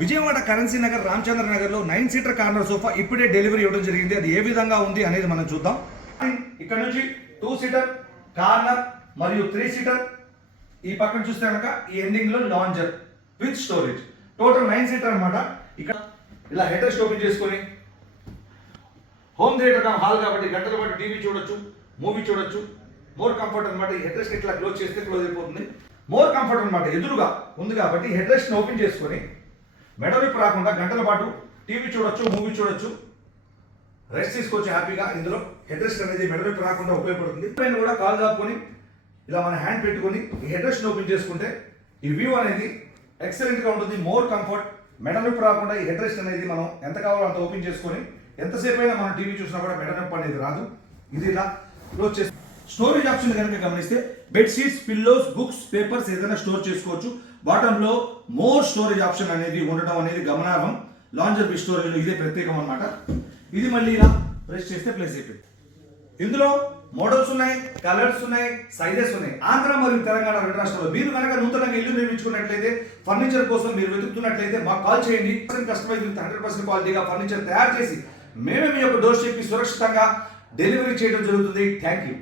Vijayawada currency Nagar Ramachandra నగర్లో nine seater corner sofa ఇప్పుడే delivery ఇవ్వడం జరిగింది. అది ఏ విధంగా ఉంది అనేది మనం చూద్దాం. ఇక్కడ నుంచి టూ సీటర్ కార్నర్ మరియు త్రీ సీటర్ ఈ పక్కన చూస్తే కనుక ఈ ఎండింగ్లో lounger with storage. Total nine seater అనమాట ఇక్కడ ఇలా హెడ్రెస్ట్ ఓపెన్ చేసుకొని హోమ్ థియేటర్ హాల్ కాబట్టి గంటల పాటు టీవీ చూడొచ్చు మూవీ చూడొచ్చు. మోర్ కంఫర్ట్ అనమాట ఈ హెడ్ రెస్ట్ ఇట్లా క్లోజ్ చేస్తే క్లోజ్ అయిపోతుంది. మోర్ కంఫర్ట్ అనమాట ఎదురుగా ఉంది కాబట్టి హెడ్ రెస్ట్ ఓపెన్ చేసుకొని మెడ విప్పు రాకుండా గంటల పాటు టీవీ చూడొచ్చు మూవీ చూడొచ్చు. రెస్ట్ తీసుకోవచ్చు హ్యాపీగా ఇందులో హెడ్ రెస్ట్ అనేది మెడ విప్పు రాకుండా ఉపయోగపడుతుంది. పైన కూడా కాల్ దాపుకొని ఇలా మన హ్యాండ్ పెట్టుకొని ఈ హెడ్ రెస్ట్ ఓపెన్ చేసుకుంటే ఈ వ్యూ అనేది ఎక్సలెంట్గా ఉంటుంది మోర్ కంఫర్ట్ మెడ నొప్పి రాకుండా ఈ హెడ్ రెస్ట్ అనేది మనం ఎంత కావాలో అంత ఓపెన్ చేసుకొని ఎంతసేపు అయినా మనం టీవీ చూసినా కూడా మెడ నొప్పి అనేది రాదు. ఇది ఇలా క్లోజ్ చేసి స్టోరేజ్ ఆప్షన్ కనుక గమనిస్తే bed sheets pillows books papers ఏదైనా స్టోర్ చేసుకోవచ్చు. బాటంలో మోర్ స్టోరేజ్ ఆప్షన్ అనేది ఉండడం అనేది గమనార్హం. లాంజర్ బి స్టోరేజ్ ఇదే ప్రత్యేకం అన్నమాట. ఇది మళ్ళీ ఇలా ప్రెస్ చేస్తే ప్లేస్ అయిపోయింది. ఇందులో మోడల్స్ ఉన్నాయి కలర్స్ ఉన్నాయి సైజెస్ ఉన్నాయి. ఆంధ్ర మరియు తెలంగాణ రెండు రాష్ట్రాల్లో మీరు కనుక నూతనంగా ఇల్లు నిర్మించుకున్నట్లయితే ఫర్నిచర్ కోసం మీరు వెతుకుతున్నట్లయితే మాకు కాల్ చేయండి. కస్టమైజ్ విత్ హండ్రెడ్ పర్సెంట్ క్వాలిటీగా ఫర్నిచర్ తయారు చేసి మేమే మీ యొక్క డోర్ స్టెప్కి సురక్షితంగా డెలివరీ చేయడం జరుగుతుంది. Thank you